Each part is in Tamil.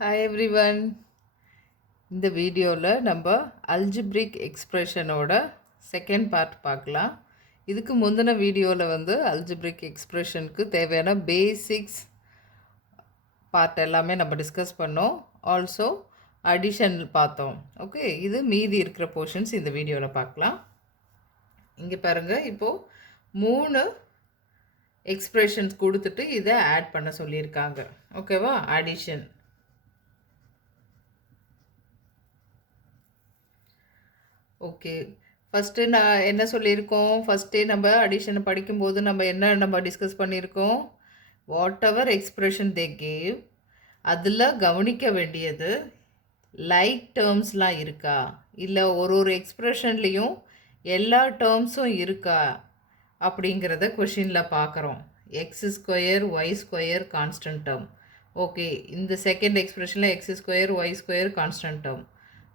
Hi everyone. இந்த வீடியோவில் நம்ம அல்ஜிப்ரிக் எக்ஸ்ப்ரெஷனோட செகண்ட் பார்ட் பார்க்கலாம். இதுக்கு முந்தின வீடியோவில் அல்ஜிப்ரிக் எக்ஸ்ப்ரெஷனுக்கு தேவையான பேசிக்ஸ் பார்ட் எல்லாமே நம்ம டிஸ்கஸ் பண்ணோம். ஆல்சோ அடிஷன் பார்த்தோம். ஓகே, இது மீதி இருக்கிற போர்ஷன்ஸ் இந்த வீடியோவில் பார்க்கலாம். இங்கே பாருங்கள், இப்போது 3 எக்ஸ்ப்ரெஷன்ஸ் கொடுத்துட்டு இதை ஆட் பண்ண சொல்லியிருக்காங்க. ஓகேவா? அடிஷன். ஓகே, ஃபஸ்ட்டு நான் என்ன சொல்லியிருக்கோம், ஃபஸ்ட்டே நம்ம அடிஷனை படிக்கும்போது நம்ம டிஸ்கஸ் பண்ணியிருக்கோம். What ever expression they gave, அதில் கவனிக்க வேண்டியது லைக் டேர்ம்ஸ்லாம் இருக்கா, இல்லை ஒரு எக்ஸ்ப்ரெஷன்லேயும் எல்லா டேர்ம்ஸும் இருக்கா அப்படிங்கிறத கொஷினில் பார்க்குறோம். X square Y square constant term. Okay, இந்த செகண்ட் எக்ஸ்ப்ரெஷனில் X square Y square constant term,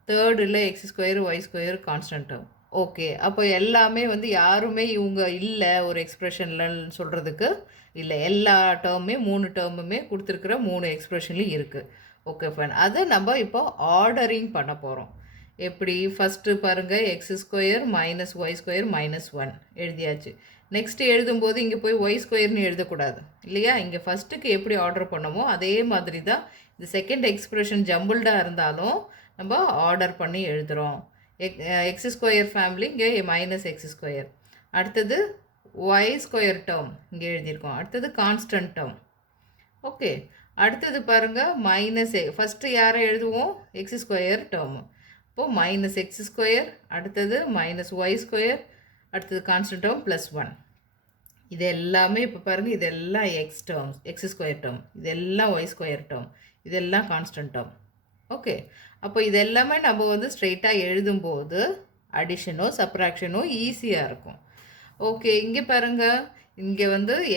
தேர்டில் X square Y square constant term. Okay, அப்போ எல்லாமே யாருமே இவங்க இல்லை ஒரு எக்ஸ்ப்ரெஷனில் சொல்கிறதுக்கு இல்லை. எல்லா டேர்மே 3 டேர்முமே கொடுத்துருக்குற 3 எக்ஸ்ப்ரெஷன்லையும் இருக்குது. Okay fine. அதை நம்ம இப்போ ஆர்டரிங் பண்ண போகிறோம். எப்படி? ஃபஸ்ட்டு பாருங்கள், X square minus Y square -1 எழுதியாச்சு. நெக்ஸ்ட்டு எழுதும்போது இங்கே போய் ஒய் ஸ்கொயர்னு எழுதக்கூடாது இல்லையா? இங்கே ஃபஸ்ட்டுக்கு எப்படி ஆர்டர் பண்ணமோ அதே மாதிரி தான் இந்த செகண்ட் எக்ஸ்ப்ரெஷன் ஜம்பிள்டாக இருந்தாலும் நம்ம ஆர்டர் பண்ணி எழுதுகிறோம். எக்ஸ் ஸ்கொயர் ஃபேமிலி இங்கே மைனஸ் எக்ஸ் ஸ்கொயர், அடுத்தது ஒய் ஸ்கொயர் டேர்ம் இங்கே எழுதியிருக்கோம், அடுத்தது கான்ஸ்டன்ட் டேர்ம். ஓகே, அடுத்தது பாருங்கள் மைனஸ் ஃபஸ்ட்டு யாரை எழுதுவோம்? X square term. இப்போது மைனஸ் எக்ஸ் ஸ்கொயர், அடுத்தது மைனஸ் ஒய் ஸ்கொயர், அடுத்தது கான்ஸ்டன்ட் டேர்ம் +1. இது எல்லாமே இப்போ பாருங்கள், இதெல்லாம் X terms, X square term, இதெல்லாம் ஒய் ஸ்கொயர் டேர்ம், இதெல்லாம் கான்ஸ்டன்ட் டேர்ம். ஓகே, அப்போ இதெல்லாமே நம்ம ஸ்ட்ரெயிட்டாக எழுதும்போது அடிஷனோ சப்ராக்ஷனோ ஈஸியாக இருக்கும். ஓகே, இங்கே பாருங்கள், இங்கே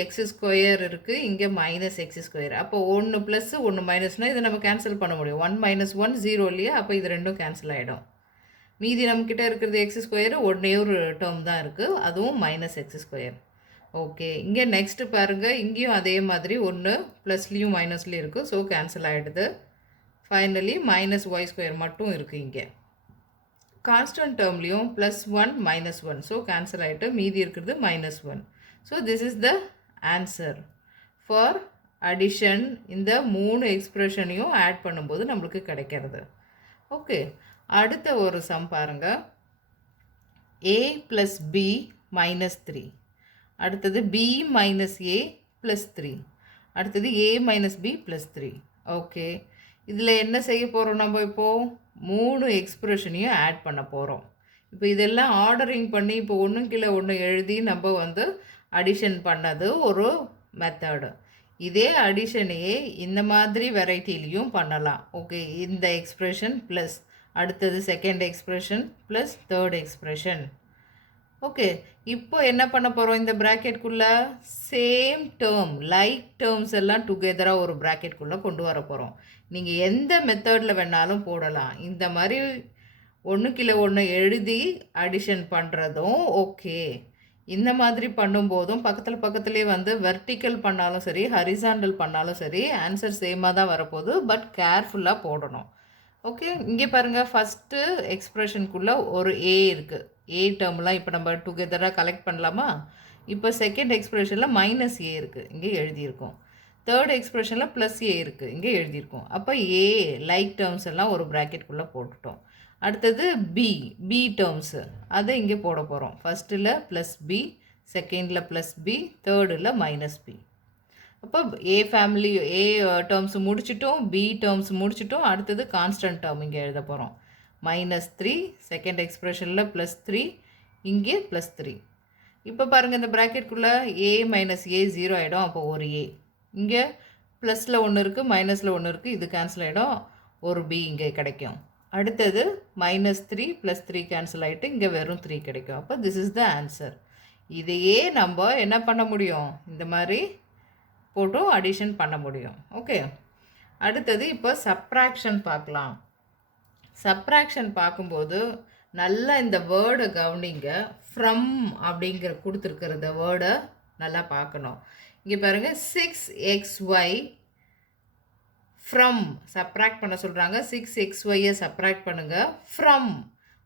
எக்ஸ் ஸ்கொயர் இருக்குது, இங்கே மைனஸ் எக்ஸ் ஸ்கொயர். அப்போ 1 + 1 மைனஸ்னால் இதை நம்ம கேன்சல் பண்ண முடியும். 1 - 1 0 இல்லையா? அப்போ இது ரெண்டும் கேன்சல் ஆகிடும். மீதி நம்மக்கிட்ட இருக்கிறது எக்ஸ் ஸ்கொயர் ஒன்றே ஒரு டேர்ம் தான் இருக்குது, அதுவும் மைனஸ் எக்ஸ் ஸ்கொயர். ஓகே, இங்கே நெக்ஸ்ட்டு பாருங்கள், இங்கேயும் அதே மாதிரி 1 ப்ளஸ்லேயும் மைனஸ்லேயும் இருக்குது, ஸோ கேன்சல் ஆகிடுது. ஃபைனலி மைனஸ் ஒய் ஸ்கொயர் மட்டும் இருக்குது இங்கே. கான்ஸ்டன்ட் டேர்ம்லேயும் +1 -1, ஸோ கேன்சல் ஆகிட்டு மீதி இருக்கிறது -1. So this is the answer for addition. இந்த 3 எக்ஸ்ப்ரெஷனையும் ஆட் பண்ணும்போது நம்மளுக்கு கிடைக்கிறது. ஓகே, அடுத்த ஒரு சம் பாருங்கள். a + b -3, அடுத்தது b - a + 3, அடுத்தது a - b + 3. ஓகே, இதில் என்ன செய்ய போகிறோம்? நம்ம இப்போது 3 எக்ஸ்ப்ரெஷனையும் ஆட் பண்ண போகிறோம். இப்போ இதெல்லாம் ஆர்டரிங் பண்ணி இப்போ ஒன்றும் கீழே ஒன்று எழுதி நம்ம அடிஷன் பண்ணது ஒரு மெத்தடு. இதே அடிஷனையே இந்த மாதிரி வெரைட்டிலையும் பண்ணலாம். ஓகே, இந்த எக்ஸ்ப்ரெஷன் ப்ளஸ் அடுத்தது second expression plus third expression. Okay, இப்போ என்ன பண்ண போகிறோம்? இந்த ப்ராக்கெட்குள்ளே சேம் டேர்ம் லைக் டேர்ம்ஸ் எல்லாம் டுகெதராக ஒரு ப்ராக்கெட்குள்ளே கொண்டு வர போகிறோம். நீங்கள் எந்த மெத்தடில் வேணாலும் போடலாம். இந்த மாதிரி ஒன்றுக்குள்ள ஒன்று எழுதி அடிஷன் பண்ணுறதும் ஓகே. இந்த மாதிரி பண்ணும்போதும் பக்கத்துலேயே வெர்டிக்கல் பண்ணாலும் சரி ஹரிசாண்டல் பண்ணாலும் சரி ஆன்சர் சேமாக தான் வரப்போகுது. பட் கேர்ஃபுல்லாக போடணும். ஓகே, இங்கே பாருங்கள், ஃபஸ்ட்டு எக்ஸ்ப்ரெஷனுக்குள்ளே ஒரு ஏ இருக்குது. ஏ டேர்ம்லாம் இப்போ நம்ம டுகெதராக கலெக்ட் பண்ணலாமா? இப்போ செகண்ட் எக்ஸ்ப்ரெஷனில் -a இருக்குது, இங்கே எழுதியிருக்கோம். தேர்ட் எக்ஸ்ப்ரெஷனில் +a இருக்குது, இங்கே எழுதியிருக்கோம். அப்போ ஏ லைக் டேர்ம்ஸ் எல்லாம் ஒரு ப்ராக்கெட்குள்ளே போட்டுட்டோம். அடுத்தது பி டேர்ம்ஸு அதை இங்கே போட போகிறோம். ஃபஸ்ட்டில் +b, செகண்டில் +b, தேர்டில் -b. அப்போ ஏ ஃபேமிலி ஏ டேர்ம்ஸ் முடிச்சிட்டோம், பி டேர்ம்ஸ் முடிச்சிட்டோம். அடுத்தது கான்ஸ்டன்ட் டேர்ம் இங்கே எழுத போகிறோம். -3 செகண்ட் எக்ஸ்ப்ரெஷனில் +3, இங்கே +3. இப்போ பாருங்கள், இந்த ப்ராக்கெட்குள்ளே a - a 0 ஆகிடும். அப்போ ஒரு a இங்கே ப்ளஸில் ஒன்று இருக்குது, மைனஸில் ஒன்று இருக்குது, இது கேன்சல் ஆகிடும். ஒரு b இங்கே கிடைக்கும். அடுத்தது -3 +3 கேன்சல் ஆகிட்டு இங்கே வெறும் 3 கிடைக்கும். அப்போ திஸ் இஸ் த ஆன்சர். இதையே நம்ம என்ன பண்ண முடியும்? இந்த மாதிரி போட்டும் அடிஷன் பண்ண முடியும். ஓகே, அடுத்தது இப்போ சப்ராக்ஷன் பார்க்கலாம். சப்ராக்ஷன் பார்க்கும்போது நல்லா இந்த வேர்டை கவனிங்க. ஃப்ரம் அப்படிங்கிற கொடுத்துருக்கிறத வேர்டை நல்லா பார்க்கணும். இங்கே பாருங்கள், 6xy ஃப்ரம் சப்ராக்ட் பண்ண சொல்கிறாங்க. 6xyயை சப்ராக்ட் பண்ணுங்கள் ஃப்ரம்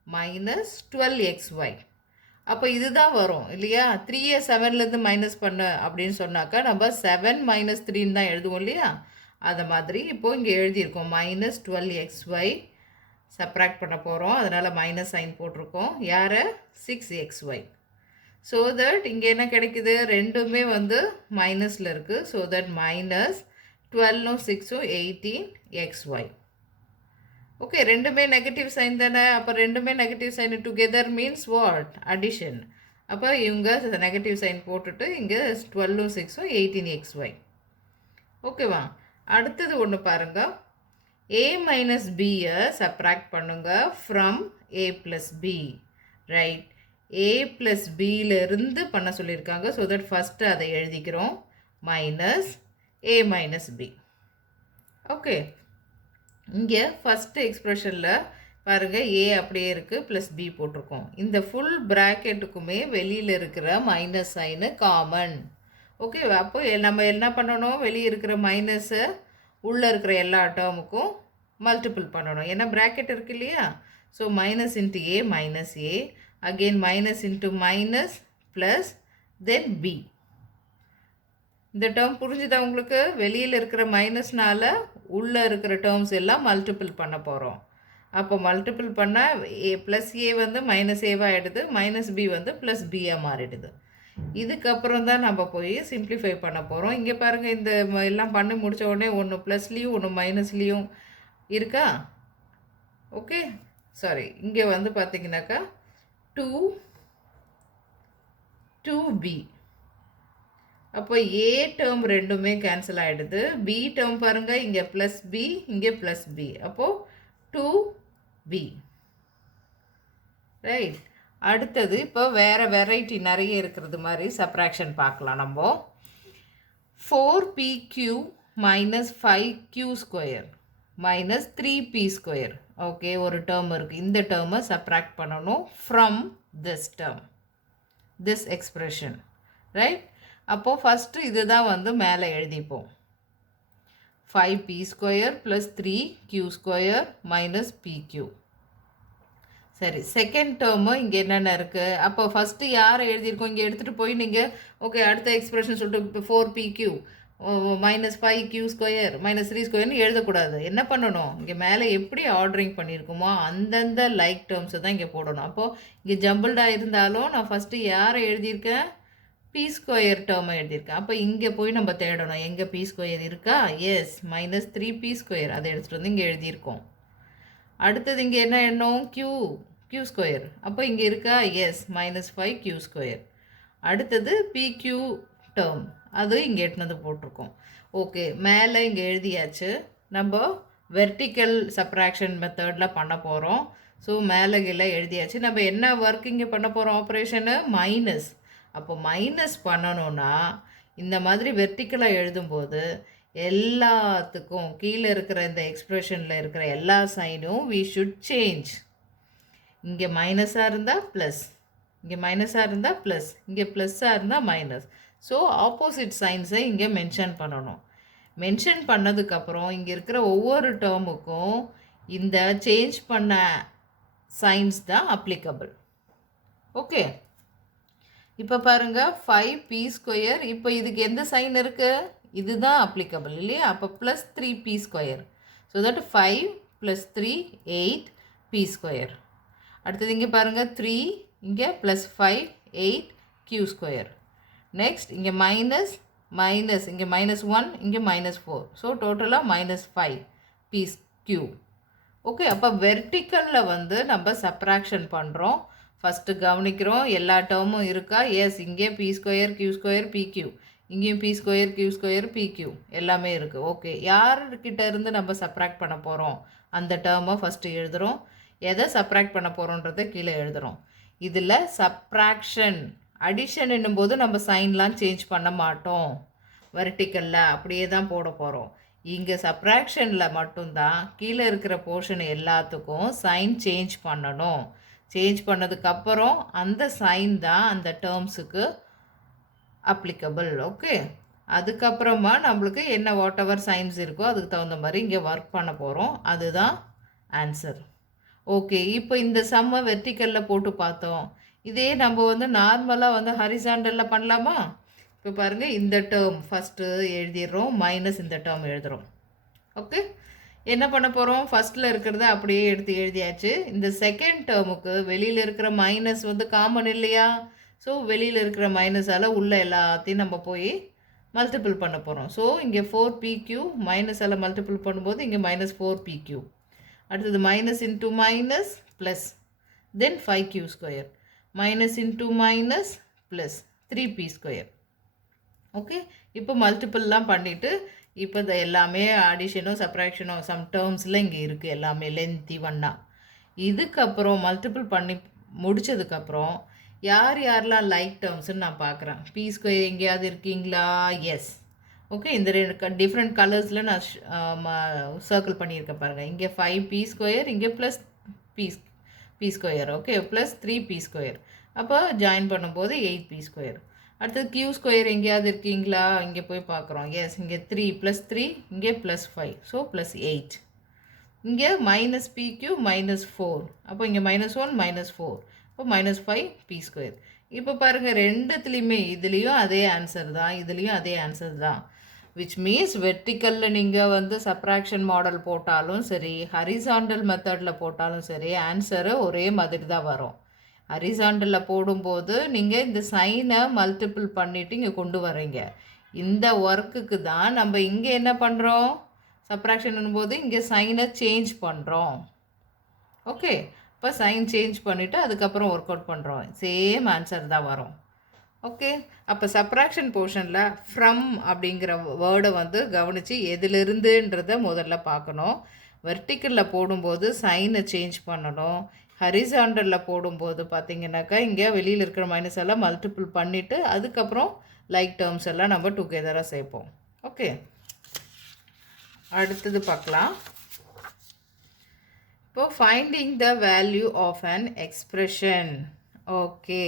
-12xy. அப்போ இதுதான் வரும் இல்லையா. 3யை 7லேருந்து மைனஸ் பண்ணு அப்படின்னு சொன்னாக்கா நம்ம 7 - 3ன்னு தான் எழுதுவோம் இல்லையா. அதை மாதிரி இப்போது இங்கே எழுதியிருக்கோம் -12xy சப்ராக்ட் பண்ண போகிறோம். அதனால் மைனஸ் சைன் போட்டிருக்கோம். யாரை 6xy. ஸோ தட் இங்கே என்ன கிடைக்குது, ரெண்டுமே வந்து மைனஸில் இருக்குது. ஸோ தட் -12ம் 6ம் 18xy. ஓகே, ரெண்டுமே நெகட்டிவ் சைன் தானே. அப்போ ரெண்டுமே negative sign together means what, addition. அப்போ இவங்க நெகட்டிவ் சைன் போட்டுட்டு இங்கே 12ம் 6ம் 18xy. ஓகேவா. அடுத்தது ஒன்று பாருங்கள். a minus bயை சப்ராக்ட் பண்ணுங்க from a plus b. Right, a plus bயிலிருந்து பண்ண சொல்லியிருக்காங்க. ஸோ தட் ஃபஸ்ட்டு அதை எழுதிக்கிறோம் minus a minus b. Okay, இங்கே ஃபஸ்ட்டு எக்ஸ்ப்ரெஷனில் பாருங்கள் a அப்படியே இருக்குது ப்ளஸ் b போட்டிருக்கோம். இந்த ஃபுல் ப்ராக்கெட்டுக்குமே வெளியில் இருக்கிற மைனஸ் சைனு காமன். ஓகே, அப்போ நம்ம என்ன பண்ணணும், வெளியே இருக்கிற மைனஸை உள்ளே இருக்கிற எல்லா டேர்முக்கும் மல்டிபிள் பண்ணணும். ஏன்னா ப்ராக்கெட் இருக்கு இல்லையா. So minus into A minus A, again minus into minus plus then B. இந்த டேர்ம் புரிஞ்சுதா உங்களுக்கு. வெளியில் இருக்கிற மைனஸ்னால் உள்ளே இருக்கிற டேர்ம்ஸ் எல்லாம் மல்டிபிள் பண்ண போகிறோம். அப்போ மல்டிபிள் பண்ணால் ப்ளஸ் ஏ வந்து மைனஸ் ஏவாக ஆகிடுது, மைனஸ் பி வந்து ப்ளஸ் பியாக மாறிடுது. இதுக்கப்புறம் தான் நம்ம போய் சிம்ப்ளிஃபை பண்ண போகிறோம். இங்கே பாருங்கள், இந்த எல்லாம் பண்ணி முடித்த உடனே ஒன்று ப்ளஸ்லேயும் ஒன்று மைனஸ்லேயும் இருக்கா. ஓகே, சாரி, இங்கே வந்து பார்த்தீங்கன்னாக்கா 2b. அப்போ ஏ டேர்ம் ரெண்டுமே கேன்சல் ஆகிடுது. பி டேர்ம் பாருங்கள், இங்கே ப்ளஸ் பி, இங்கே ப்ளஸ் பி. அப்போது 2b. ரைட். அடுத்தது இப்போ வேறு வெரைட்டி நிறைய இருக்கிறது மாதிரி சப்ராக்ஷன் பார்க்கலாம் நம்ம. 4pq - 5q² - 3p². ஓகே, ஒரு டேர்ம் இருக்குது. இந்த டேர்மை சப்ராக்ட் பண்ணணும் from this term, this expression. Right. அப்போது ஃபஸ்ட்டு இது தான் வந்து மேலே எழுதிப்போம். 5p² + 3q² - pq. சரி, செகண்ட் டேர்மு இங்கே என்னென்ன இருக்குது. அப்போ ஃபஸ்ட்டு யாரை எழுதியிருக்கோம் இங்கே எடுத்துகிட்டு போய் நீங்கள் ஓகே அடுத்த எக்ஸ்ப்ரெஷன் சொல்லிட்டு இப்போ 4pq -5q² - 3² எழுதக்கூடாது. என்ன பண்ணணும், இங்கே மேலே எப்படி ஆர்டரிங் பண்ணியிருக்குமோ அந்தந்த லைக் டேர்ம்ஸை தான் இங்கே போடணும். அப்போது இங்கே ஜம்பிள்டாக இருந்தாலும் நான் ஃபஸ்ட்டு யாரை எழுதியிருக்கேன், p² டேர்மை எழுதியிருக்கேன். அப்போ இங்கே போய் நம்ம தேடணும் எங்கே p² இருக்கா. S, -3p². அதை எடுத்துகிட்டு வந்து இங்கே எழுதியிருக்கோம். அடுத்தது இங்கே என்ன எண்ணம், q². அப்போ இங்கே இருக்கா. S, -5q². அடுத்தது pq டேர்ம், அது இங்கே எட்டுனது போட்டிருக்கோம். ஓகே, மேலே இங்கே எழுதியாச்சு. நம்ம வெர்டிக்கல் சப்ராக்ஷன் மெத்தடில் பண்ண போகிறோம். ஸோ மேலே கீழே எழுதியாச்சு. நம்ம என்ன ஒர்க் இங்கே பண்ண போகிறோம், ஆப்ரேஷனு மைனஸ். அப்போ மைனஸ் பண்ணணுன்னா இந்த மாதிரி வெர்டிக்கலாக எழுதும்போது எல்லாத்துக்கும் கீழே இருக்கிற இந்த எக்ஸ்ப்ரெஷனில் இருக்கிற எல்லா சைனும் வி ஷுட் சேஞ்ச். இங்கே மைனஸாக இருந்தால் ப்ளஸ், இங்கே மைனஸாக இருந்தால் ப்ளஸ், இங்கே ப்ளஸ்ஸாக இருந்தால் மைனஸ். ஸோ ஆப்போசிட் சைன்ஸை இங்கே மென்ஷன் பண்ணணும். மென்ஷன் பண்ணதுக்கப்புறம் இங்கே இருக்கிற ஒவ்வொரு டேர்முக்கும் இந்த சேஞ்ச் பண்ண சைன்ஸ் தான் அப்ளிகபிள். ஓகே, இப்போ பாருங்கள் 5p². இப்போ இதுக்கு எந்த சைன் இருக்குது, இதுதான் அப்ளிகபிள் இல்லையா. அப்போ plus 3p². So that 5 + 3 8p². அடுத்தது இங்கே பாருங்கள் 3, இங்கே +5 8q². நெக்ஸ்ட் இங்கே மைனஸ் மைனஸ், இங்கே -1, இங்கே -4. ஸோ டோட்டலாக -5pq. ஓகே, அப்போ வெர்டிக்கலில் வந்து நம்ம சப்ராக்ஷன் பண்ணுறோம். ஃபஸ்ட்டு கவனிக்கிறோம் எல்லா டேர்மும் இருக்கா. எஸ், இங்கே p² q² pq, இங்கேயும் p² q² pq எல்லாமே இருக்குது. ஓகே, யார்கிட்ட இருந்து நம்ம சப்ராக்ட் பண்ண போகிறோம் அந்த டேர்மை ஃபஸ்ட்டு எழுதுகிறோம். எதை சப்ராக்ட் பண்ண போகிறோன்றதை கீழே எழுதுகிறோம். இதில் சப்ராக்ஷன் அடிஷன் என்னும்போது நம்ம சைன்லாம் சேஞ்ச் பண்ண மாட்டோம். வெர்டிக்கலில் அப்படியே தான் போட போகிறோம். இங்கே சப்ராக்ஷனில் மட்டும்தான் கீழே இருக்கிற போர்ஷன் எல்லாத்துக்கும் சைன் சேஞ்ச் பண்ணணும். சேஞ்ச் பண்ணதுக்கப்புறம் அந்த சைன் தான் அந்த டேர்ம்ஸுக்கு அப்ளிகபிள். ஓகே, அதுக்கப்புறமா நம்மளுக்கு என்ன வாட் எவர் சைன்ஸ் இருக்கோ அதுக்கு தகுந்த மாதிரி இங்கே ஒர்க் பண்ண போகிறோம். அதுதான் ஆன்சர். ஓகே, இப்போ இந்த சம்மை வெர்டிக்கலில் போட்டு பார்த்தோம். இதே நம்ம வந்து நார்மலாக வந்து ஹரிசாண்டலில் பண்ணலாமா? இப்போ பாருங்கள், இந்த டேர்ம் ஃபஸ்ட்டு எழுதிடுறோம், மைனஸ் இந்த டேர்ம் எழுதுகிறோம். ஓகே, என்ன பண்ண போகிறோம்? ஃபஸ்ட்டில் இருக்கிறத அப்படியே எடுத்து எழுதியாச்சு. இந்த செகண்ட் டேர்முக்கு வெளியில் இருக்கிற மைனஸ் வந்து காமன் இல்லையா? ஸோ வெளியில் இருக்கிற மைனஸால் உள்ள எல்லாத்தையும் நம்ம போய் மல்டிபிள் பண்ண போகிறோம். ஸோ இங்கே 4pq மைனஸால் மல்டிபிள் பண்ணும்போது இங்கே -4pq. அடுத்தது மைனஸ் இன்ட்டு மைனஸ் ப்ளஸ், தென் 5q square, minus into minus plus 3p square. Okay, இப்போ மல்டிபிள்லாம் பண்ணிவிட்டு இப்போ இந்த எல்லாமே அடிஷனோ சப்ராக்ஷனோ சம் டேர்ம்ஸில் இங்கே இருக்குது, எல்லாமே லென்த்தி ஒன்றா. இதுக்கப்புறம் மல்டிபிள் பண்ணி முடித்ததுக்கப்புறம் யார் யாரெல்லாம் லைக் டேர்ம்ஸ்ன்னு நான் பார்க்குறேன். பி ஸ்கொயர் எங்கேயாவது இருக்கீங்களா? எஸ். ஓகே, இந்த ரெண்டு டிஃப்ரெண்ட் கலர்ஸில் நான் சர்க்கிள் பண்ணியிருக்கேன் பாருங்கள். இங்கே 5p ஸ்கொயர், இங்கே plus P square. Okay, plus 3p square. அப்போ ஜாயின் பண்ணும்போது 8p ஸ்கொயர். அடுத்தது q ஸ்கொயர் எங்கேயாவது இருக்கீங்களா? இங்கே போய் பார்க்குறோம். எஸ், இங்கே 3 + 3, இங்கே +5, ஸோ +8. இங்கே -pq -4, அப்போ இங்கே -1 -4, இப்போ -5p ஸ்கொயர். இப்போ பாருங்கள், ரெண்டுத்துலேயுமே இதுலேயும் அதே ஆன்சர் தான், இதுலேயும் அதே ஆன்சர் தான். விச் மீன்ஸ் வெர்டிக்கலில் நீங்கள் வந்து சப்ராக்ஷன் மாடல் போட்டாலும் சரி, ஹரிசாண்டல் மெத்தடில் போட்டாலும் சரி, ஆன்சரு ஒரே மாதிரி தான் வரும். ஹரிசாண்டலில் போடும்போது நீங்கள் இந்த சைனை மல்டிபிள் பண்ணிவிட்டு இங்கே கொண்டு வரீங்க. இந்த ஒர்க்குக்கு தான் நம்ம இங்கே என்ன பண்ணுறோம்? சப்ராக்ஷன் போது இங்கே சைனை சேஞ்ச் பண்ணுறோம். ஓகே, இப்போ சைன் சேஞ்ச் பண்ணிவிட்டு அதுக்கப்புறம் ஒர்க் அவுட் பண்ணுறோம். சேம் ஆன்சர் தான் வரும். ஓகே, அப்போ சப்ராக்ஷன் போர்ஷனில் ஃப்ரம் அப்படிங்கிற வேர்டை வந்து கவனித்து எதிலிருந்துன்றதை முதல்ல பார்க்கணும். வெர்டிக்கலில் போடும்போது சைனை சேஞ்ச் பண்ணணும். ஹரிசாண்டலில் போடும்போது பார்த்திங்கனாக்கா இங்கே வெளியில் இருக்கிற மைனஸ் எல்லாம் மல்டிபிள் பண்ணிவிட்டு அதுக்கப்புறம் லைக் டேர்ம்ஸ் எல்லாம் நம்ம டுகெதராக சேர்ப்போம். ஓகே, அடுத்தது பார்க்கலாம். இப்போ finding the value of an expression. Okay,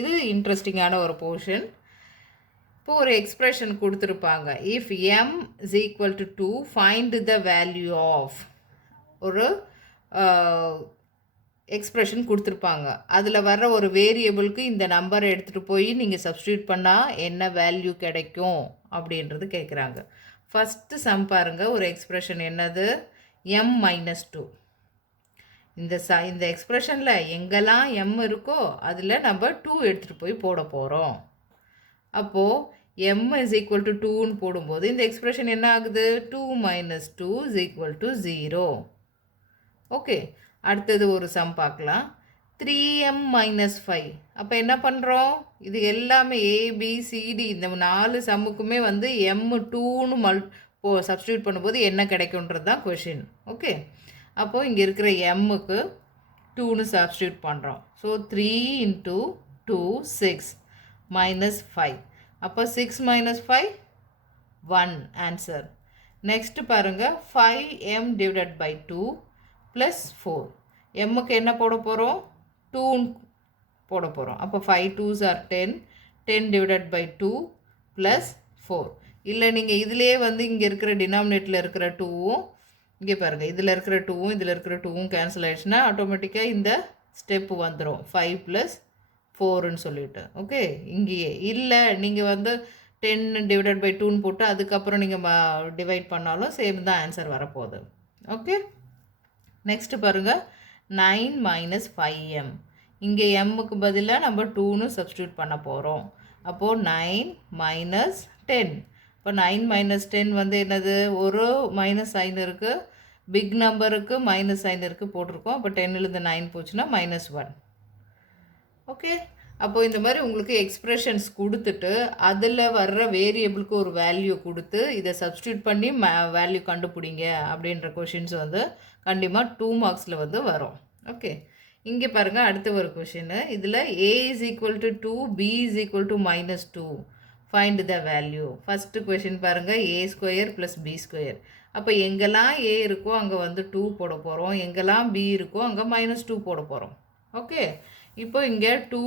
இது இன்ட்ரெஸ்டிங்கான ஒரு போர்ஷன். இப்போ ஒரு எக்ஸ்ப்ரெஷன் கொடுத்துருப்பாங்க. If m is equal to 2 find the value of ஒரு எக்ஸ்ப்ரெஷன் கொடுத்துருப்பாங்க. அதில் வர்ற ஒரு வேரியபிளுக்கு இந்த நம்பரை எடுத்துகிட்டு போய் நீங்கள் சப்ஸ்டியூட் பண்ணால் என்ன வேல்யூ கிடைக்கும் அப்படின்றது கேட்குறாங்க. ஃபஸ்ட்டு சம் பாருங்கள், ஒரு எக்ஸ்ப்ரெஷன் என்னது? m-2. இந்த எக்ஸ்ப்ரெஷனில் எங்கெல்லாம் m இருக்கோ அதில் நம்ம 2 எடுத்துகிட்டு போய் போட போகிறோம். அப்போது m is equal to 2ன்னு போடும்போது இந்த எக்ஸ்ப்ரெஷன் என்ன ஆகுது? 2 - 2 is equal to 0. ஓகே, அடுத்தது ஒரு சம் பார்க்கலாம். 3m - 5. அப்போ என்ன பண்ணுறோம்? இது எல்லாமே ABCD இந்த 4 சம்முக்குமே வந்து m2ன்னு சப்ஸ்டியூட் பண்ணும்போது என்ன கிடைக்குன்றது தான் கொஷின். ஓகே, அப்போது இங்கே இருக்கிற mக்கு 2ன்னு சப்ஸ்டியூட் பண்ணுறோம். ஸோ 3 × 2 6 -5. அப்போ 6 - 5 1 ஆன்சர். நெக்ஸ்ட் பாருங்கள், 5m / 2 + 4. mக்கு என்ன போட போகிறோம்? 2 போட போகிறோம். அப்போ 5 2s are 10, 10 / 2 + 4. இல்லை நீங்கள் இதிலே வந்து இங்கே இருக்கிற டினாமினேட்டில் இருக்கிற 2வும் இங்கே பாருங்கள், இதில் இருக்கிற 2வும் இதில் இருக்கிற 2வும் கேன்சல் ஆகிடுச்சுன்னா ஆட்டோமேட்டிக்காக இந்த ஸ்டெப்பு வந்துடும் 5 + 4ன்னு சொல்லிட்டு. ஓகே, இங்கேயே இல்லை நீங்கள் வந்து 10 / 2ன்னு போட்டு அதுக்கப்புறம் நீங்கள் டிவைட் பண்ணாலும் சேம் தான் ஆன்சர் வரப்போகுது. ஓகே, நெக்ஸ்ட்டு பாருங்கள், 9 - 5m. இங்கே mக்கு பதிலாக நம்ம 2ன்னு சப்ஸ்டியூட் பண்ண போகிறோம். அப்போது 9 - 10. இப்போ 9 - 10 வந்து என்னது? ஒரு மைனஸ் சைன் இருக்குது, பிக் நம்பருக்கு மைனஸ் சைன் இருக்குது போட்டிருக்கோம். அப்போ 10லேருந்து 9 போச்சுன்னா -1. ஓகே, அப்போது இந்த மாதிரி உங்களுக்கு எக்ஸ்ப்ரெஷன்ஸ் கொடுத்துட்டு அதில் வர்ற வேரியபிளுக்கு ஒரு வேல்யூ கொடுத்து இதை சப்ஸ்டியூட் பண்ணி வேல்யூ கண்டுபிடிங்க அப்படின்ற கொஷின்ஸ் வந்து கண்டிப்பாக 2 மார்க்ஸில் வந்து வரும். ஓகே, இங்கே பாருங்கள், அடுத்த ஒரு கொஷின்னு. இதில் a is equal to 2, b is equal to -2. Find the value. First question பாருங்கள், a² + b². அப்போ எங்கெல்லாம் a இருக்கோ அங்கே வந்து 2 போட போகிறோம், எங்கெல்லாம் b இருக்கோ அங்கே -2 போட போகிறோம். ஓகே, இப்போ இங்கே 2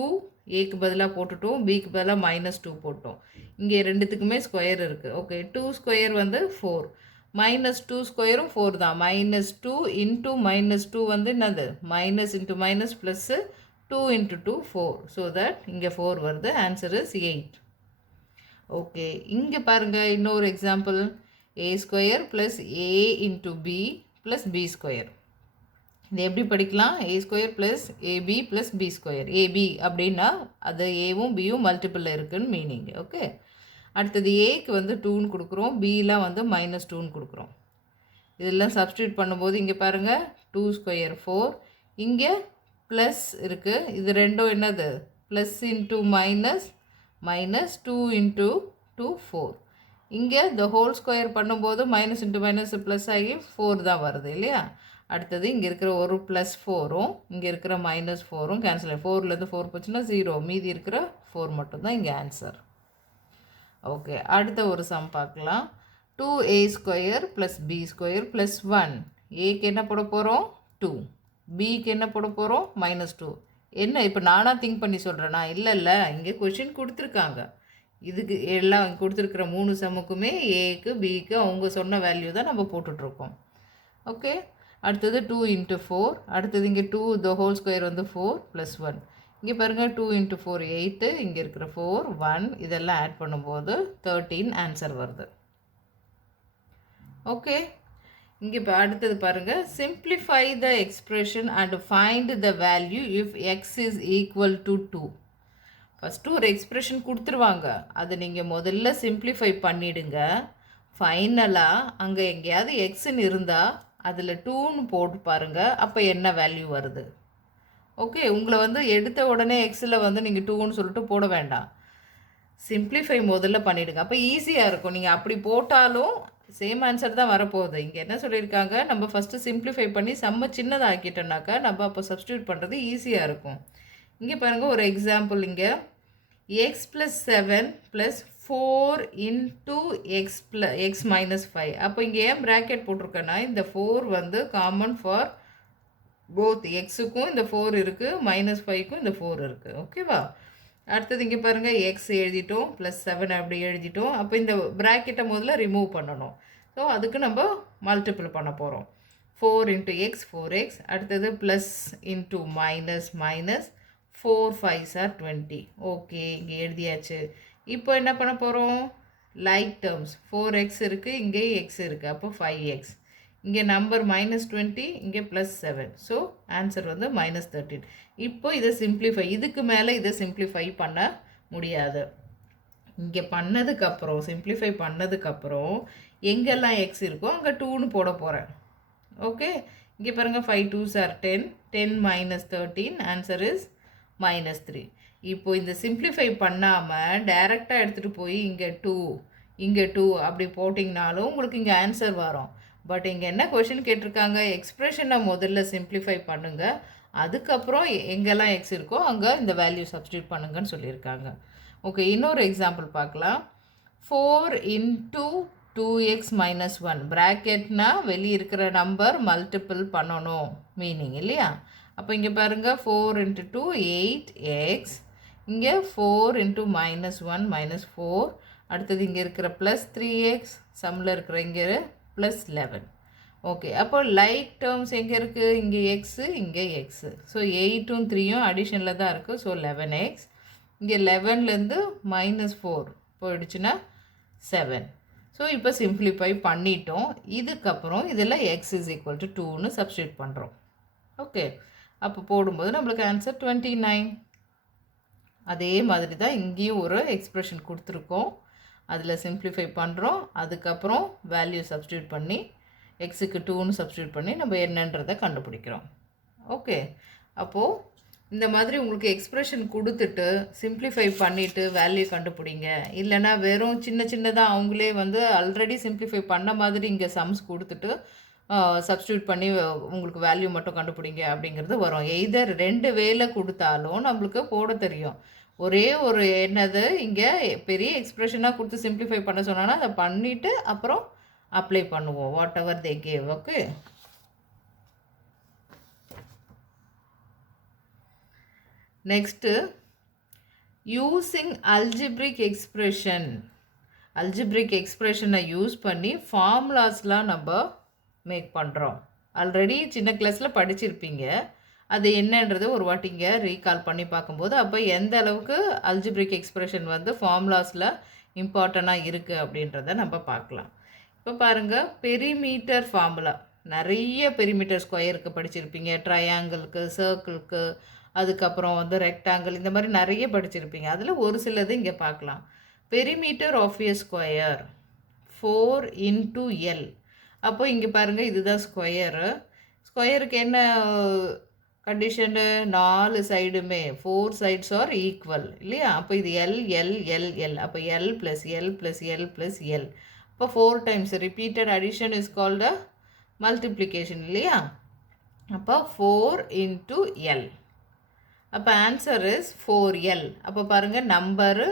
ஏக்கு பதிலாக போட்டுட்டோம், பிக்கு பதிலாக -2 போட்டோம். இங்கே ரெண்டுத்துக்குமே ஸ்கொயர் இருக்குது. ஓகே, 2 ஸ்கொயர் வந்து 4, -2 ஸ்கொயரும் 4 தான். -2 இன்ட்டு -2 வந்து என்னது, minus into minus plus 2 into 2 4. So that இங்கே 4 வருது. Answer is 8. ஓகே, இங்கே பாருங்கள் இன்னொரு example. a square plus a into b plus b square. இது எப்படி படிக்கலாம்? a square plus ab plus b square. ab அப்படின்னா அது ஏவும் பியும் மல்டிப்பிளில் இருக்குன்னு மீனிங். ஓகே, அடுத்தது ஏக்கு வந்து 2ன்னு கொடுக்குறோம், பிலாம் வந்து -2ன்னு கொடுக்குறோம். இதெல்லாம் சப்ஸ்டியூட் பண்ணும்போது இங்கே பாருங்கள் 2 ஸ்கொயர் 4, இங்கே ப்ளஸ் இருக்குது. இது ரெண்டும் என்னது, plus into minus minus 2 into 2 4. இங்கே த ஹோல் ஸ்கொயர் பண்ணும்போது மைனஸ் இன்ட்டு மைனஸ் ப்ளஸ் ஆகி 4 தான் வருது இல்லையா. அடுத்தது இங்கே இருக்கிற ஒரு ப்ளஸ் 4ம் இங்கே இருக்கிற -4ம் கேன்சல் ஆகி 4லேருந்து 4 போச்சுன்னா 0, மீதி இருக்கிற 4 மட்டும்தான் இங்கே ஆன்சர். ஓகே, அடுத்த ஒரு சம் பார்க்கலாம். 2a square plus b square plus 1. ஏக்கு என்ன போட போகிறோம்? 2. பிக்கு என்ன போட போகிறோம்? -2. என்ன இப்போ நானாக திங்க் பண்ணி சொல்கிறேன்னா? இல்லை, இங்கே கொஷின் கொடுத்துருக்காங்க. இதுக்கு எல்லாம் கொடுத்துருக்குற 3 சம்முக்குமே ஏக்கு பிக்கு அவங்க சொன்ன வேல்யூ தான் நம்ம போட்டுட்ருக்கோம். ஓகே, அடுத்தது 2 இன்ட்டு 4. அடுத்தது இங்கே 2 த ஹோல் ஸ்கொயர் வந்து 4 ப்ளஸ் 1. இங்கே பாருங்கள் 2 இன்ட்டு 4 8, இங்கே இருக்கிற 4 1, இதெல்லாம் ஆட் பண்ணும்போது 13 ஆன்சர் வருது. ஓகே, இங்கே இப்போ அடுத்தது பாருங்கள். Simplify the expression and find the value if X is equal to 2. First ஒரு எக்ஸ்ப்ரெஷன் கொடுத்துருவாங்க, அதை நீங்கள் முதல்ல சிம்ப்ளிஃபை பண்ணிவிடுங்க. ஃபைனலாக அங்கே எங்கேயாவது எக்ஸுன்னு இருந்தால் அதில் 2ன்னு போட்டு பாருங்கள், அப்போ என்ன வேல்யூ வருது. ஓகே, உங்களை வந்து எடுத்த உடனே எக்ஸில் வந்து நீங்கள் 2ன்னு சொல்லிட்டு போட வேண்டாம். சிம்ப்ளிஃபை முதல்ல பண்ணிவிடுங்க, அப்போ ஈஸியாக இருக்கும். நீங்கள் அப்படி போட்டாலும் சேம் ஆன்சர் தான் வரப்போகுது. இங்கே என்ன சொல்லியிருக்காங்க, நம்ம ஃபஸ்ட்டு சிம்ப்ளிஃபை பண்ணி செம்ம சின்னதாக்கிட்டோம்னாக்கா நம்ம அப்போ சப்ஸ்டியூட் பண்ணுறது ஈஸியாக இருக்கும். இங்கே பாருங்கள் ஒரு எக்ஸாம்பிள். இங்கே X plus 7 plus 4 into X minus 5. அப்போ இங்கே ஏன் ப்ராக்கெட் போட்டிருக்கேன்னா, இந்த 4 வந்து காமன் ஃபார் போத் எக்ஸுக்கும் இந்த 4 இருக்குது, -5க்கும் இந்த 4 இருக்குது. ஓகேவா. அடுத்தது இங்கே பாருங்கள் எக்ஸ் எழுதிட்டோம், ப்ளஸ் 7 அப்படி எழுதிட்டோம். அப்போ இந்த ப்ராக்கெட்டை முதல்ல ரிமூவ் பண்ணணும். ஸோ அதுக்கு நம்ம மல்டிபிள் பண்ண போகிறோம். 4 இன்ட்டு எக்ஸ் 4x. அடுத்தது plus into minus minus 4 5s are 20. Okay, இங்கே எழுதியாச்சு. இப்போ என்ன பண்ண போகிறோம்? லைக் டேர்ம்ஸ் 4x இருக்குது, இங்கே x இருக்குது, அப்போ 5x. இங்கே நம்பர் -20, இங்கே +7. ஸோ ஆன்சர் வந்து -13. இப்போ இதை சிம்ப்ளிஃபை, இதுக்கு மேலே இதை சிம்ப்ளிஃபை பண்ண முடியாது. இங்கே பண்ணதுக்கப்புறம் சிம்ப்ளிஃபை பண்ணதுக்கப்புறம் எங்கெல்லாம் எக்ஸ் இருக்கோ அங்கே 2ன்னு போட போகிறேன். ஓகே, இங்கே பாருங்கள் 5 2s are 10, 10 minus 13, answer is -3. இப்போ இந்த சிம்ப்ளிஃபை பண்ணாமல் டைரெக்டாக எடுத்துகிட்டு போய் இங்கே 2 இங்கே 2 அப்படி போட்டிங்கனாலும் உங்களுக்கு இங்கே ஆன்சர் வரும். பட் இங்கே என்ன கொஷின் கேட்டிருக்காங்க, எக்ஸ்ப்ரெஷனை முதல்ல சிம்ப்ளிஃபை பண்ணுங்கள், அதுக்கப்புறம் எங்கெல்லாம் எக்ஸ் இருக்கோ அங்கே இந்த வேல்யூ சப்ஸ்டியூட் பண்ணுங்கன்னு சொல்லியிருக்காங்க. ஓகே, இன்னொரு எக்ஸாம்பிள் பார்க்கலாம். 4 இன்ட்டு 2x minus 1. ப்ராக்கெட்னா வெளியே இருக்கிற நம்பர் மல்டிபிள் பண்ணணும் மீனிங் இல்லையா. அப்போ இங்கே பாருங்கள் 4 இன்ட்டு 2 8x. இங்கே 4 இன்ட்டு -1 -4. அடுத்தது இங்கே இருக்கிற ப்ளஸ் 3x, சம்மில் இருக்கிற இங்கே ப்ளஸ் 11. ஓகே, அப்போ லைக் டேர்ம்ஸ் எங்கே இருக்குது? இங்கே எக்ஸு, இங்கே எக்ஸு. ஸோ 8ம் 3ம் அடிஷனில் தான் இருக்குது. So 11x. இங்கே 11லேருந்து -4 போயிடுச்சுன்னா 7. ஸோ இப்போ சிம்ப்ளிஃபை பண்ணிட்டோம். இதுக்கப்புறம் இதில் எக்ஸ் இஸ் ஈக்குவல் டு 2ன்னு சப்ஸ்டியூட் பண்ணுறோம். ஓகே, அப்போ போடும்போது நம்மளுக்கு ஆன்சர் 29. அதே மாதிரி தான் இங்கேயும் ஒரு எக்ஸ்ப்ரெஷன் கொடுத்துருக்கோம், அதில் சிம்ப்ளிஃபை பண்ணுறோம். அதுக்கப்புறம் வேல்யூ சப்ஸ்டியூட் பண்ணி எக்ஸுக்கு 2ன்னு சப்ஸ்டியூட் பண்ணி நம்ம என்னன்றதை கண்டுபிடிக்கிறோம். ஓகே, அப்போது இந்த மாதிரி உங்களுக்கு எக்ஸ்ப்ரெஷன் கொடுத்துட்டு சிம்ப்ளிஃபை பண்ணிவிட்டு வேல்யூ கண்டுபிடிங்க. இல்லைனா வெறும் சின்ன சின்னதாக அவங்களே வந்து ஆல்ரெடி சிம்ப்ளிஃபை பண்ண மாதிரி இங்கே சம்ஸ் கொடுத்துட்டு சப்ஸ்டியூட் பண்ணி உங்களுக்கு வேல்யூ மட்டும் கண்டுபிடிங்க அப்படிங்கிறது வரும். எய்தர் 2 வேலை கொடுத்தாலும் நம்மளுக்கு போட தெரியும். ஒரே ஒரு என்னது இங்கே பெரிய எக்ஸ்ப்ரெஷனாக கொடுத்து சிம்ப்ளிஃபை பண்ண சொன்னால் அதை பண்ணிவிட்டு அப்புறம் அப்ளை பண்ணுவோம் what ever they gave. Okay, next using algebraic எக்ஸ்பிரஷனை யூஸ் பண்ணி ஃபார்முலாஸ்லாம் நம்ம மேக் பண்ணுறோம். ஆல்ரெடி சின்ன கிளாஸில் படிச்சிருப்பீங்க. அது என்னன்றது ஒரு வாட்டி இங்கே ரீகால் பண்ணி பார்க்கும்போது அப்போ எந்த அளவுக்கு அல்ஜிப்ரிக் எக்ஸ்பிரஷன் வந்து ஃபார்முலாஸில் இம்பார்ட்டண்ட்டாக இருக்குது அப்படின்றத நம்ம பார்க்கலாம். இப்போ பாருங்கள், பெரிமீட்டர் ஃபார்முலா நிறைய பெரிமீட்டர் ஸ்கொயருக்கு படிச்சிருப்பீங்க, ட்ரையாங்கிளுக்கு, சர்க்கிளுக்கு, அதுக்கப்புறம் வந்து ரெக்டாங்கிள், இந்த மாதிரி நிறைய படிச்சிருப்பீங்க. அதில் ஒரு சிலது இங்கே பார்க்கலாம். Perimeter of a square 4 × L. அப்போ இங்கே பாருங்கள், இதுதான் ஸ்கொயரு. ஸ்கொயருக்கு என்ன கண்டிஷனு? 4 சைடுமே 4 சைட்ஸ் ஆர் ஈக்குவல் இல்லையா? அப்போ இது எல் எல் எல் எல், அப்போ L plus L plus L plus L. அப்போ 4 times repeated addition is called multiplication இல்லையா? அப்போ 4 × L. அப்போ ஆன்சர் இஸ் 4L. அப்போ பாருங்கள், நம்பரு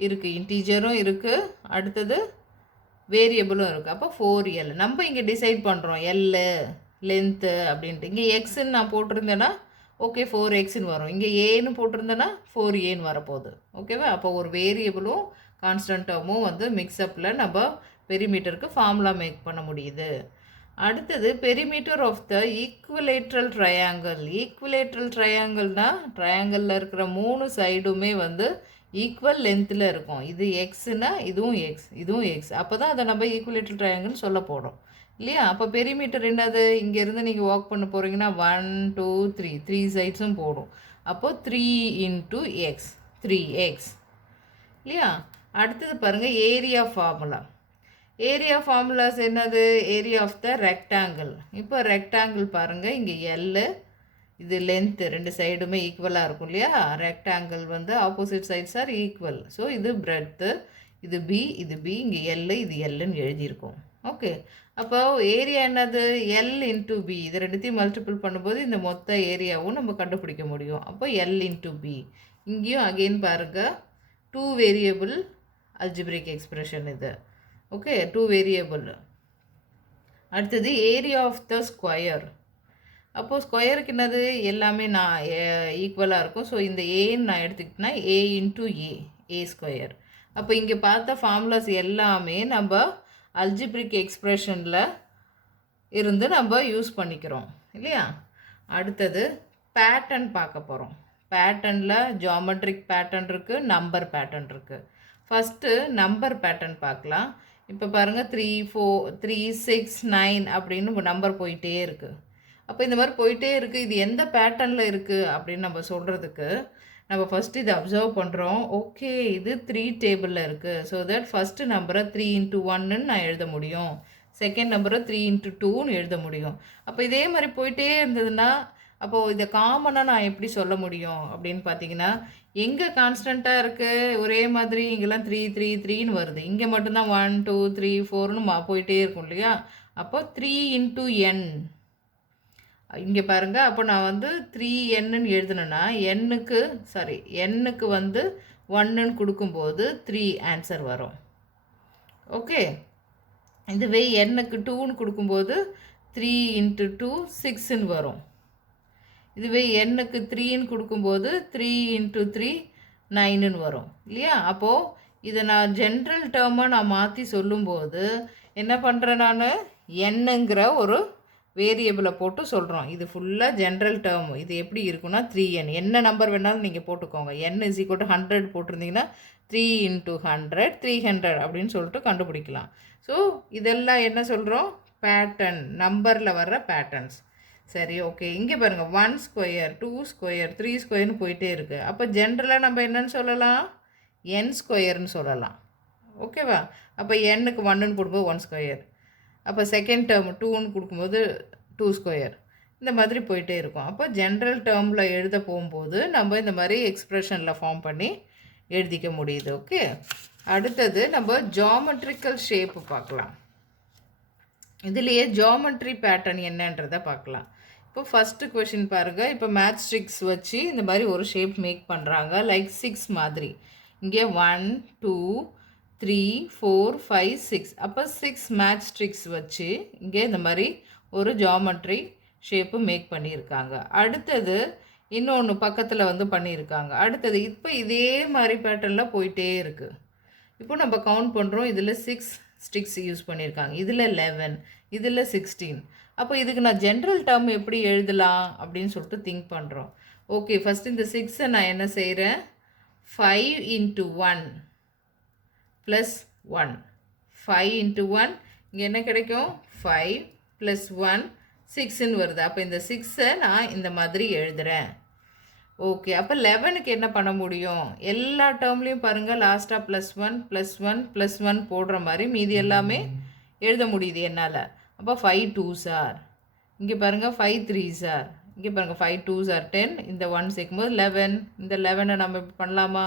இருக்குது, இன்டீஜரும் இருக்குது, அடுத்தது வேரியபிளும் இருக்குது. அப்போ 4L. நம்ம இங்கே டிசைட் பண்ணுறோம் எல்லு லென்த்து அப்படின்ட்டு. இங்கே எக்ஸுன்னு நான் போட்டிருந்தேன்னா ஓகே 4xன்னு வரும். இங்கே ஏன்னு போட்டிருந்தேன்னா 4aன்னு வரப்போகுது. ஓகேவா? அப்போ ஒரு வேரியபிளும் கான்ஸ்டன்ட் டேர்மும் வந்து மிக்ஸ்அப்பில் நம்ம பெரிமீட்டருக்கு ஃபார்முலா மேக் பண்ண முடியுது. அடுத்தது perimeter of the equilateral triangle. Equilateral ட்ரையாங்கிள்னால் ட்ரையாங்கிளில் இருக்கிற 3 சைடுமே வந்து ஈக்குவல் லென்த்தில் இருக்கும். இது எக்ஸுனா இதுவும் எக்ஸ், இதுவும் எக்ஸ். அப்போ தான் அதை நம்ம ஈக்குவலேட்ரல் ட்ரையாங்கிள்னு சொல்ல போகிறோம் இல்லையா? அப்போ பெரிமீட்டர் என்னது? இங்கேருந்து நீங்கள் வாக் பண்ண போகிறீங்கன்னா 1 2 3 சைட்ஸும் போடும். அப்போது 3 × x 3x இல்லையா? அடுத்தது பாருங்கள், ஏரியா ஃபார்முலா. ஏரியா ஃபார்முலாஸ் என்னது? Area of the rectangle. இப்போ ரெக்டாங்கிள் பாருங்கள், இங்கே எல்லு, இது லென்த்து, 2 சைடுமே ஈக்குவலாக இருக்கும் இல்லையா? ரெக்டாங்கிள் வந்து opposite sides are equal. So இது பிரெட்த்து, இது பி, இது பி, இங்கே எல்லு, இது எல்லுன்னு எழுதியிருக்கோம். ஓகே, அப்போ ஏரியா என்னது? L × B. இது ரெண்டுத்தையும் மல்டிபிள் பண்ணும்போது இந்த மொத்த ஏரியாவும் நம்ம கண்டுபிடிக்க முடியும். அப்போ எல் × பி. இங்கேயும் அகெயின் பாருங்கள், 2 வேரியபிள் அல்ஜிப்ரிக் எக்ஸ்பிரஷன் இது. Okay, 2 variable. அடுத்தது ஏரியா ஆஃப் த ஸ்கொயர். அப்போது ஸ்கொயருக்கு என்னது? எல்லாமே நான் ஈக்குவலாக இருக்கும். ஸோ இந்த ஏன்னு நான் எடுத்துக்கிட்டேன்னா a × a ஸ்கொயர். அப்போ இங்கே பார்த்த ஃபார்முலாஸ் எல்லாமே நம்ம அல்ஜிப்ரிக் எக்ஸ்பிரஷனில் இருந்து நம்ம யூஸ் பண்ணிக்கிறோம் இல்லையா? அடுத்தது பேட்டர்ன் பார்க்க போகிறோம். பேட்டர்னில் ஜாமெட்ரிக் பேட்டர்ன் இருக்குது, நம்பர் பேட்டர்ன் இருக்குது. ஃபஸ்ட்டு நம்பர் பேட்டர்ன் பார்க்கலாம். இப்போ பாருங்கள், 3 4 3 6 9 அப்படின்னு நம்பர் போயிட்டே இருக்குது. அப்போ இந்த மாதிரி போயிட்டே இருக்குது. இது எந்த பேட்டர்னில் இருக்குது அப்படின்னு நம்ம சொல்கிறதுக்கு நம்ம ஃபஸ்ட்டு இதை அப்சர்வ் பண்ணுறோம். ஓகே, இது 3 டேபிளில் இருக்குது. ஸோ தட் ஃபஸ்ட்டு நம்பரை 3 × 1ன்னு நான் எழுத முடியும், செகண்ட் நம்பரை 3 × 2ன்னு எழுத முடியும். அப்போ இதே மாதிரி போயிட்டே இருந்ததுன்னா அப்போது இதை காமனாக நான் எப்படி சொல்ல முடியும் அப்படின்னு பார்த்தீங்கன்னா, எங்கே கான்ஸ்டண்ட்டாக இருக்குது ஒரே மாதிரி இங்கெல்லாம் 3 3 3ன்னு வருது, இங்கே மட்டும்தான் 1 2 3 4ன்னு போயிட்டே இருக்கும் இல்லையா? அப்போ 3 × n. இங்கே பாருங்கள், அப்போ நான் வந்து 3nன்னு எழுதுனேன்னா எண்ணுக்கு வந்து 1ன்னு கொடுக்கும்போது 3 ஆன்சர் வரும். ஓகே, இதுவே எண்ணுக்கு 2ன்னு கொடுக்கும்போது 3 × 2 6ன்னு வரும். இதுவே எண்ணுக்கு 3ன்னு கொடுக்கும்போது 3 × 3 9ன்னு வரும் இல்லையா? அப்போது இதை நான் ஜென்ரல் டேர்மாக நான் மாற்றி சொல்லும்போது என்ன பண்ணுறேன்? நான் எண்ணுங்கிற ஒரு வேரியபிளை போட்டு சொல்கிறோம். இது ஃபுல்லாக ஜென்ரல் டேர்ம். இது எப்படி இருக்குன்னா 3n, என்ன நம்பர் வேணாலும் நீங்கள் போட்டுக்கோங்க. n = 100 போட்டிருந்தீங்கன்னா 3 × 100 300 அப்படின்னு சொல்லிட்டு கண்டுபிடிக்கலாம். ஸோ இதெல்லாம் என்ன சொல்கிறோம்? பேட்டர்ன், நம்பரில் வர்ற பேட்டர்ன்ஸ். சரி, ஓகே. இங்கே பாருங்கள், 1 ஸ்கொயர் 2 ஸ்கொயர் 3 ஸ்கொயர்னு போயிட்டே இருக்குது. அப்போ ஜென்ரலாக நம்ம என்னன்னு சொல்லலாம்? n ஸ்கொயர்னு சொல்லலாம். ஓகேவா? அப்போ எண்ணுக்கு 1ன்னு கொடுக்கும்போது 1 ஸ்கொயர், அப்போ செகண்ட் டேர்ம் 2ன்னு கொடுக்கும்போது 2 ஸ்கொயர், இந்த மாதிரி போயிட்டே இருக்கும். அப்போ ஜென்ரல் டேர்மில் எழுத போகும்போது நம்ம இந்த மாதிரி எக்ஸ்ப்ரெஷனில் ஃபார்ம் பண்ணி எழுதிக்க முடியுது. ஓகே, அடுத்தது நம்ம ஜாமெட்ரிக்கல் ஷேப்பு பார்க்கலாம். இதுலேயே ஜாமெட்ரி பேட்டர்ன் என்னன்றதை பார்க்கலாம். இப்போ ஃபஸ்ட்டு கொஷின் பாருங்கள். இப்போ மேட்ச்ஸ்டிக்ஸ் வச்சு இந்த மாதிரி ஒரு ஷேப் மேக் பண்ணுறாங்க, லைக் 6 மாதிரி. இங்கே 1 2 3 4 5 6. அப்போ 6 மேட்ச்ஸ்டிக்ஸ் வச்சு இங்கே இந்த மாதிரி ஒரு ஜாமெட்ரி ஷேப்பு மேக் பண்ணியிருக்காங்க. அடுத்தது இன்னொன்று பக்கத்தில் வந்து பண்ணியிருக்காங்க. அடுத்தது இப்போ இதே மாதிரி பேட்டர்னில் போயிட்டே இருக்குது. இப்போ நம்ம கவுண்ட் பண்ணுறோம். இதில் 6 ஸ்டிக்ஸ் யூஸ் பண்ணியிருக்காங்க, இதில் 11, இதில் 16. அப்போ இதுக்கு நான் ஜென்ரல் டேர்ம் எப்படி எழுதலாம் அப்படின்னு சொல்லிட்டு திங்க் பண்ணுறோம். ஓகே, ஃபஸ்ட்டு இந்த 6ஐ நான் என்ன செய்கிறேன், 5 into 1 + 1. 5 into 1 இங்கே என்ன கிடைக்கும், 5 + 1 6ன்னு வருது. அப்போ இந்த 6ஐ நான் இந்த மாதிரி எழுதுகிறேன். ஓகே, அப்போ 11க்கு என்ன பண்ண முடியும், எல்லா டேர்ம்லேயும் பாருங்கள் லாஸ்ட்டாக +1 +1 +1 போடுற மாதிரி மீதி எல்லாமே எழுத முடியுது என்னால். அப்போ 5 2s are, இங்கே பாருங்கள் 5 3s are, இங்கே பாருங்கள் 5 2s are 10, இந்த 1 சேர்க்கும்போது 11. இந்த 11ஐ நம்ம இப்படி பண்ணலாமா,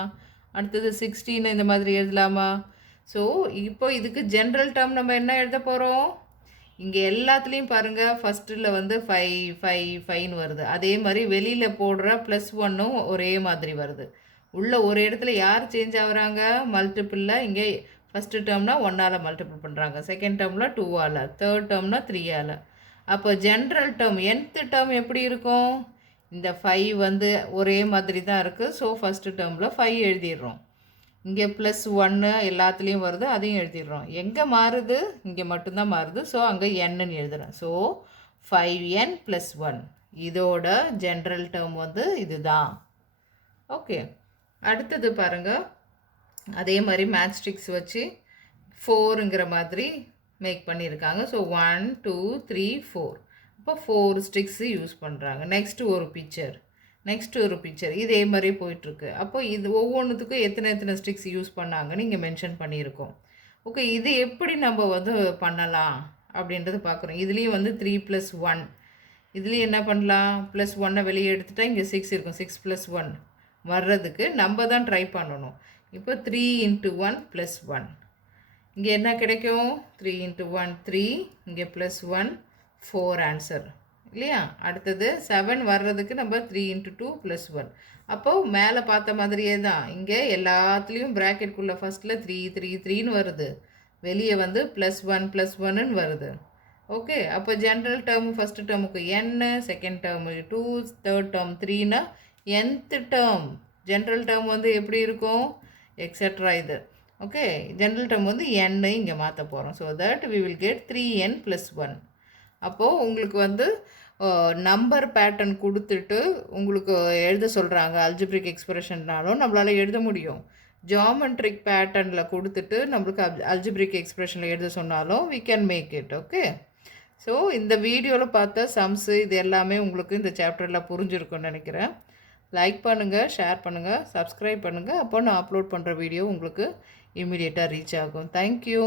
அடுத்தது 16 இந்த மாதிரி எழுதலாமா. ஸோ இப்போ இதுக்கு ஜென்ரல் டேர்ம் நம்ம என்ன எழுத போகிறோம், இங்கே எல்லாத்துலேயும் பாருங்கள் ஃபஸ்ட்டில் வந்து 5 5 5ன்னு வருது. அதே மாதிரி வெளியில் போடுற +1ம் ஒரே மாதிரி வருது. உள்ள ஒரு இடத்துல யார் சேஞ்ச் ஆகுறாங்க, மல்டிப்பிளில். இங்கே ஃபஸ்ட்டு டேர்ம்னா 1ஆல் மல்டிபிள் பண்ணுறாங்க, செகண்ட் டேர்மில் 2ஆல், தேர்ட் டேர்ம்னா 3ஆல். அப்போ ஜென்ரல் டேர்ம் nth டேர்ம் எப்படி இருக்கும், இந்த 5 வந்து ஒரே மாதிரி தான் இருக்குது. ஸோ ஃபஸ்ட்டு டேர்மில் 5 எழுதிடுறோம். இங்கே +1 எல்லாத்துலேயும் வருது, அதையும் எழுதிடுறோம். எங்கே மாறுது, இங்கே மட்டும்தான் மாறுது. ஸோ அங்கே nன்னு எழுதுகிறேன். ஸோ 5n + 1 இதோட ஜென்ரல் டேர்ம் வந்து இதுதான். ஓகே, அடுத்தது பாருங்கள், அதே மாதிரி மேட்ச்ஸ்டிக்ஸ் வச்சு 4ங்கிற மாதிரி மேக் பண்ணியிருக்காங்க. ஸோ 1 2 3 4, அப்போ 4 ஸ்டிக்ஸு யூஸ் பண்ணுறாங்க. நெக்ஸ்ட்டு ஒரு பிக்சர் இதே மாதிரி போயிட்டுருக்கு. அப்போ இது ஒவ்வொன்றுத்துக்கும் எத்தனை ஸ்டிக்ஸ் யூஸ் பண்ணாங்கன்னு இங்கே மென்ஷன் பண்ணியிருக்கோம். ஓகே, இது எப்படி நம்ம வந்து பண்ணலாம் அப்படின்றது பார்க்குறோம். இதுலேயும் வந்து 3 + 1, இதுலேயும் என்ன பண்ணலாம், +1ஐ வெளியே எடுத்துட்டா இங்கே 6 இருக்கும். 6 + 1 வர்றதுக்கு நம்ம தான் ட்ரை பண்ணணும். இப்போ 3 into 1 + 1, இங்கே என்ன கிடைக்கும், 3 into 1 3, இங்கே +1 4 ஆன்சர் இல்லையா. அடுத்தது 7 வர்றதுக்கு நம்ம 3 into 2 + 1. அப்போது மேலே பார்த்த மாதிரியே தான் இங்கே எல்லாத்துலேயும் ப்ராக்கெட்குள்ளே ஃபஸ்ட்டில் 3 3 3ன்னு வருது, வெளியே வந்து +1 +1ன்னு வருது. ஓகே, அப்போ ஜென்ரல் டேர்ம் ஃபஸ்ட்டு டேர்முக்கு n, second term 2, third term 3னா nth டேர்ம் ஜென்ரல் டேர்ம் வந்து எப்படி இருக்கும், எக்ஸட்ரா இது. ஓகே, ஜென்ரல் டேர்ம் வந்து n இங்கே மாற்ற போகிறோம். So that we will get 3n + 1. அப்போது உங்களுக்கு வந்து நம்பர் பேட்டர்ன் கொடுத்துட்டு உங்களுக்கு எழுத சொல்கிறாங்க. அல்ஜிப்ரிக் எக்ஸ்பிரஷன்னாலும் நம்மளால் எழுத முடியும். ஜியாமெட்ரிக் பேட்டர்னில் கொடுத்துட்டு நம்மளுக்கு அல்ஜிப்ரிக் எக்ஸ்பிரஷனில் எழுத சொன்னாலும் we can make it. Okay, so இந்த வீடியோவில் பார்த்த சம்ஸு இது எல்லாமே உங்களுக்கு இந்த சாப்டரில் புரிஞ்சிருக்குன்னு நினைக்கிறேன். லைக் பண்ணுங்கள், ஷேர் பண்ணுங்கள், சப்ஸ்கிரைப் பண்ணுங்கள். அப்போ நான் அப்லோட் பண்ணுற வீடியோ உங்களுக்கு இமீடியட்டாக ரீச் ஆகும். தேங்க்யூ.